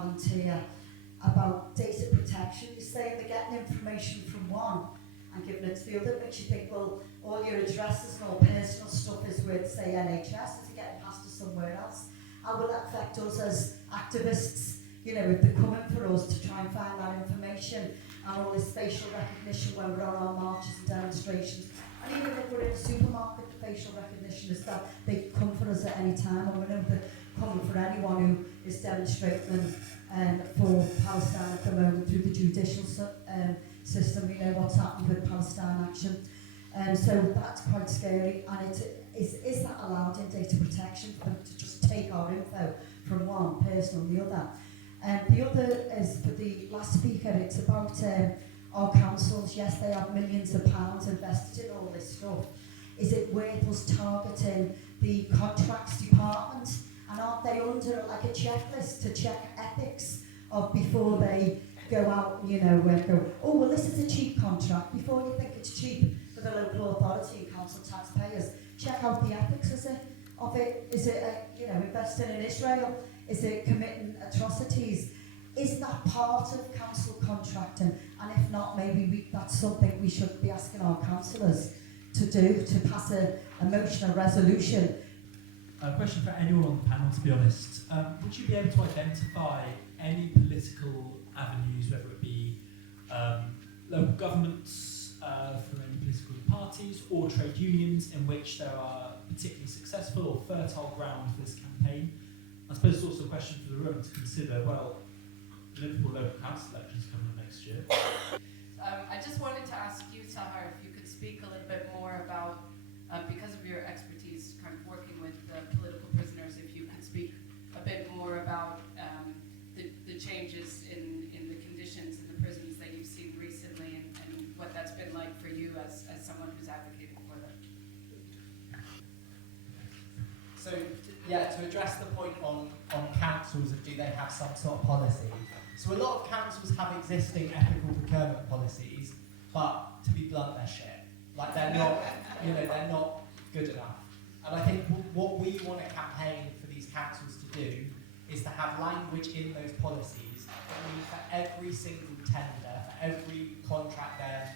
Palantir about data protection. You're saying they're getting information from one and giving it to the other, makes you think, well, all your addresses and all personal stuff is with, say, NHS, is it getting passed to somewhere else? How will that affect us as activists, you know, if they're coming for us to try and find that information, and all this facial recognition when we're on our marches and demonstrations, and even if we're in a supermarket, the facial recognition is that they come for us at any time, and we know they're coming for anyone who is demonstrating for Palestine at the moment through the judicial system. We know what's happened with Palestine Action. So that's quite scary, and is that allowed in data protection for them to just take our info from one person or the other? The other is for the last speaker, it's about our councils. Yes, they have millions of pounds invested in all this stuff. Is it worth us targeting the contracts department? And aren't they under like a checklist to check ethics of before they go out, you know, go, oh, well, this is a cheap contract. Before you think it's cheap for the local authority and council taxpayers, check out the ethics of it. Is it, you know, investing in Israel? Is it committing atrocities? Is that part of council contracting? And if not, maybe that's something we should be asking our councillors to do, to pass a motion, a resolution. A question for anyone on the panel, to be honest. Would you be able to identify any political avenues, whether it be local governments, from any political parties, or trade unions, in which there are particularly successful or fertile ground for this campaign? I suppose it's also a question for the room to consider. Well, Liverpool local council elections coming up next year. I just wanted to ask you, Sahar, if you could speak a little bit more about, because of your expertise kind of working with political prisoners, if you could speak a bit more about the changes in the conditions in the prisons that you've seen recently, and what that's been like for you as someone who's advocated for them. So, yeah, to address the point on councils of do they have some sort of policy. So a lot of councils have existing ethical procurement policies, but to be blunt, they're shit. Like they're not, you know, they're not good enough. And I think what we want to campaign for these councils to do is to have language in those policies that mean for every single tender, for every contract they're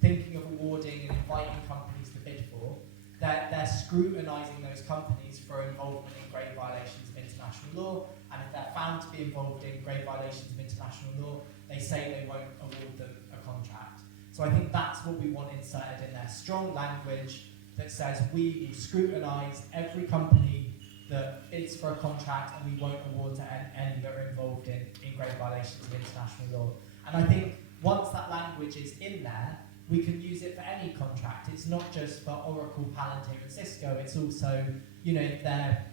thinking of awarding and inviting companies to bid for, they're scrutinising those companies for involvement in grave violations of international law, and if they're found to be involved in grave violations of international law, they say they won't award them a contract. So I think that's what we want inserted in there. Strong language that says we will scrutinise every company that bids for a contract, and we won't award to any that are involved in grave violations of international law. And I think once that language is in there, we can use it for any contract. It's not just for Oracle, Palantir, and Cisco. It's also, you know, if they're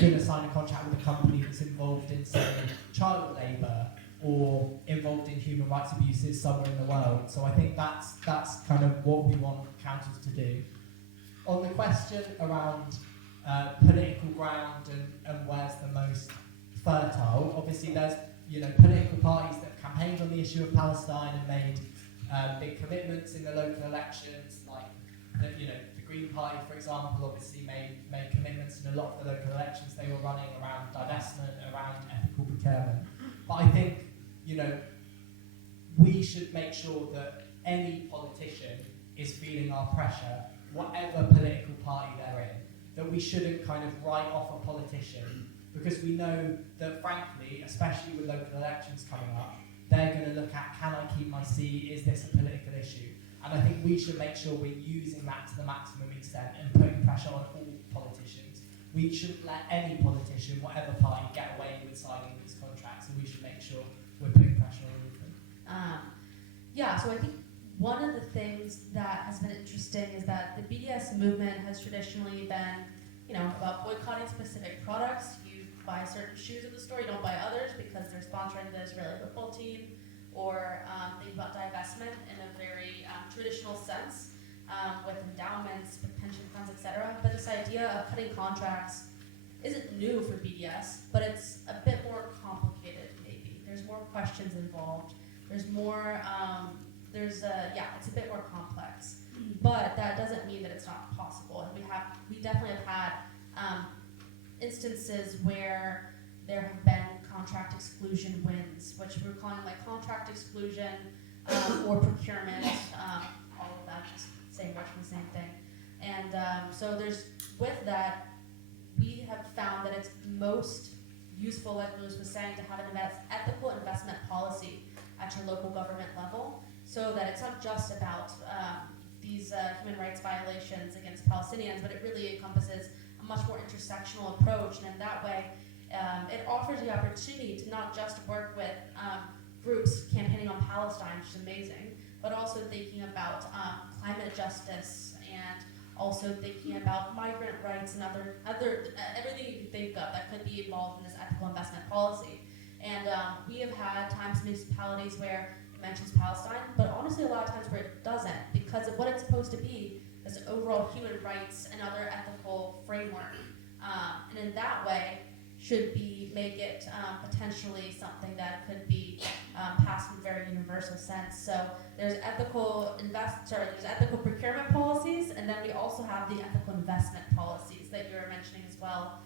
going to sign a contract with a company that's involved in, say, child labour or involved in human rights abuses somewhere in the world. So I think that's kind of what we want councils to do. On the question around political ground and where's the most fertile, obviously there's, you know, political parties that have campaigned on the issue of Palestine and made big commitments in the local elections, like the Green Party, for example, obviously made commitments in a lot of the local elections they were running around divestment, around ethical procurement. But I think, you know, we should make sure that any politician is feeling our pressure, whatever political party they're in, that we shouldn't kind of write off a politician, because we know that, frankly, especially with local elections coming up, they're going to look at, can I keep my seat? Is this a political issue? And I think we should make sure we're using that to the maximum extent and putting pressure on all politicians. We shouldn't let any politician, whatever party, get away with signing these contracts, and we should make sure we're putting pressure on all of them. So I think one of the things that has been interesting is that the BDS movement has traditionally been, you know, about boycotting specific products. You buy certain shoes at the store, you don't buy others because they're sponsoring the Israeli football team, or think about divestment in a very traditional sense, with endowments, with pension funds, etc. But this idea of cutting contracts isn't new for BDS, but it's a bit more complicated, maybe. There's more questions involved. There's more, it's a bit more complex. But that doesn't mean that it's not possible. And we definitely have had instances where there have been contract exclusion wins, which we're calling like contract exclusion or procurement, all of that, just same word for the same thing. And so there's, with that, we have found that it's most useful, like Lewis was saying, to have an ethical investment policy at your local government level, so that it's not just about these human rights violations against Palestinians, but it really encompasses a much more intersectional approach. And in that way, it offers the opportunity to not just work with groups campaigning on Palestine, which is amazing, but also thinking about climate justice, and also thinking about migrant rights and other everything you can think of that could be involved in this ethical investment policy. And we have had times in municipalities where it mentions Palestine, but honestly a lot of times where it doesn't, because of what it's supposed to be is an overall human rights and other ethical framework. And in that way, should make it potentially something that could be passed in a very universal sense. So there's ethical procurement policies, and then we also have the ethical investment policies that you were mentioning as well.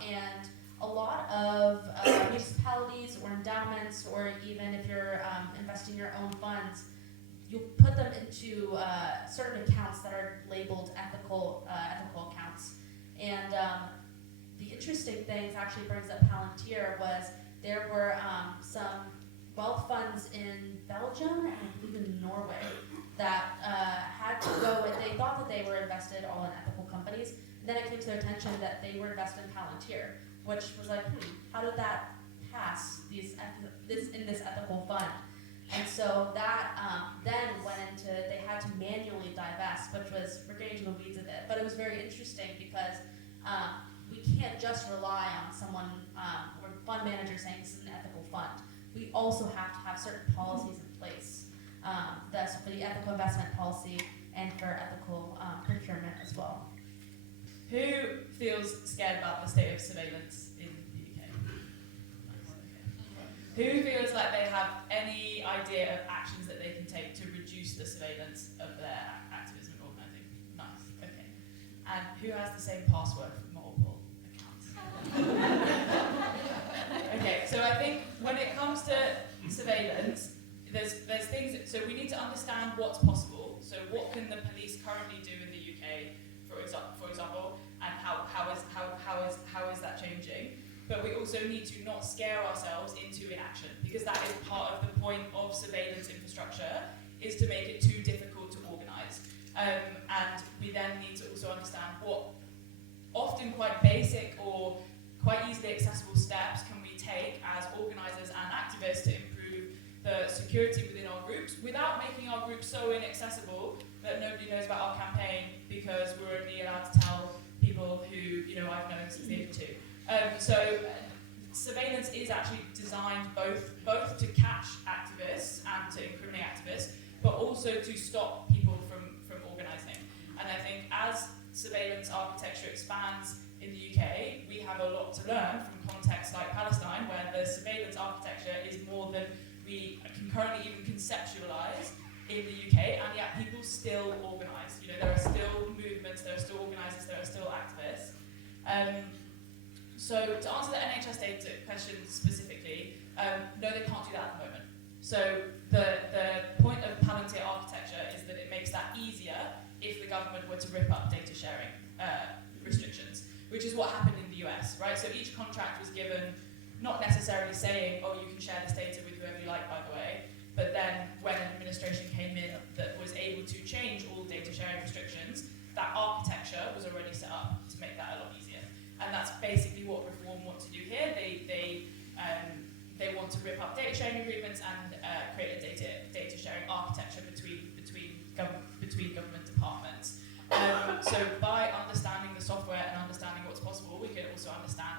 And a lot of municipalities or endowments, or even if you're investing your own funds, you put them into certain accounts that are labeled ethical accounts. And the interesting thing, actually brings up Palantir, was there were some wealth funds in Belgium and I believe in Norway that had to go, and they thought that they were invested all in ethical companies. And then it came to their attention that they were invested in Palantir, which was like, how did that pass in this ethical fund? And so that then went into, they had to manually divest, which was, we're getting to the weeds of it, but it was very interesting because we can't just rely on someone or fund manager saying this is an ethical fund. We also have to have certain policies in place. That's for the ethical investment policy and for ethical procurement as well. Who feels scared about the state of surveillance in the UK? Who feels like they have any idea of actions that they can take to reduce the surveillance of their activism and organising? Nice, okay. And who has the same password for multiple accounts? Okay, so I think when it comes to surveillance, there's things, so we need to understand what's possible. So what can the police currently do in the UK, for example, and how is that changing? But we also need to not scare ourselves into inaction, because that is part of the point of surveillance infrastructure, is to make it too difficult to organise. And we then need to also understand what often quite basic or quite easily accessible steps can we take as organisers and activists to improve the security within our groups without making our groups so inaccessible that nobody knows about our campaign, because we're only allowed to tell people who I've known since the age of 2. So surveillance is actually designed both to catch activists and to incriminate activists, but also to stop people from organising. And I think as surveillance architecture expands in the UK, we have a lot to learn from contexts like Palestine, where the surveillance architecture is more than we can currently even conceptualise in the UK, and yet people still organise. There are still movements, there are still organisers, there are still activists. So to answer the NHS data question specifically, no, they can't do that at the moment. So the point of Palantir architecture is that it makes that easier if the government were to rip up data sharing restrictions, which is what happened in the US, right? So each contract was given, not necessarily saying, oh, you can share this data with whoever you like, by the way, but then when an administration came in that was able to change all data sharing restrictions, that architecture was already set up to make that a lot easier. And that's basically what Reform want to do here. They want to rip up data sharing agreements and create a data sharing architecture between government departments. So by understanding the software and understanding what's possible, we can also understand,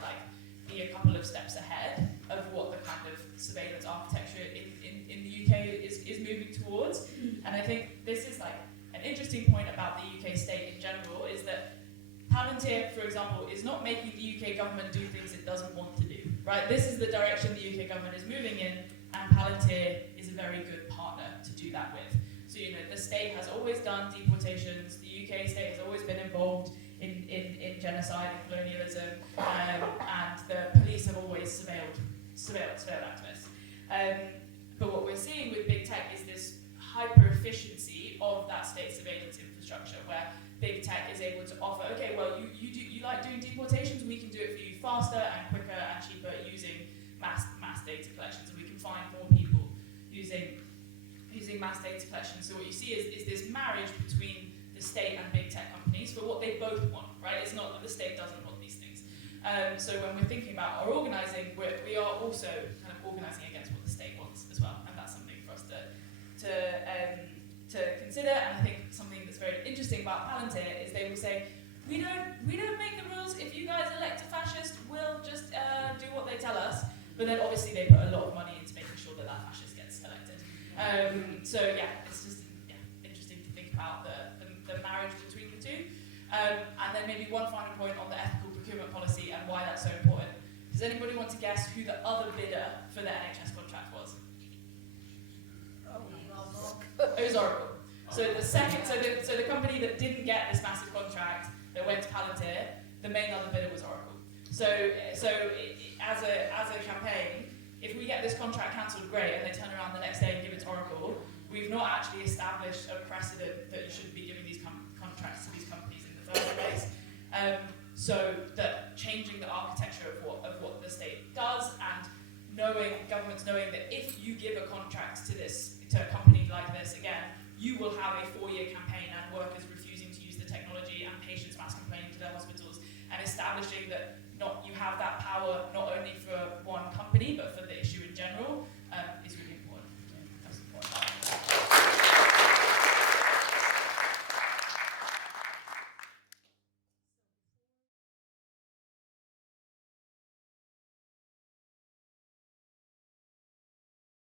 be a couple of steps ahead of what the kind of surveillance architecture in the UK is moving towards. And I think this is an interesting point about the UK state in general, is that Palantir, for example, is not making the UK government do things it doesn't want to do, right? This is the direction the UK government is moving in, and Palantir is a very good partner to do that with. So, the state has always done deportations, the UK state has always been involved in genocide and colonialism, and the police have always surveilled activists. But what we're seeing with big tech is this hyper efficiency of that state surveillance infrastructure, where big tech is able to offer, okay, well, you like doing deportations, we can do it for you faster and quicker and cheaper using mass data collections, and we can find more people using mass data collection. So what you see is this marriage between the state and big tech companies for what they both want, right? It's not that the state doesn't want these things. So when we're thinking about our organising, we are also kind of organising against what the state wants as well, and that's something for us to consider. And I think something that's very interesting about Palantir is they will say, we don't make the rules. If you guys elect a fascist, we'll just do what they tell us. But then obviously they put a lot of money into making sure that fascist gets elected. So yeah, it's just interesting to think about the marriage between the two. And then maybe one final point on the ethical procurement policy and why that's so important. Does anybody want to guess who the other bidder for the NHS contract was? It was Oracle. So the company that didn't get this massive contract that went to Palantir, the main other bidder was Oracle. So as a campaign, if we get this contract cancelled, great, and they turn around the next day and give it to Oracle, we've not actually established a precedent that you shouldn't be giving these contracts to these companies in the first place. So that changing the architecture of what the state does, and governments knowing that if you give a contract to a company like this again, you will have a 4-year campaign and workers refusing to use the technology and patients mass complaining to their hospitals, and establishing that you have that power not only for one company but for the issue in general.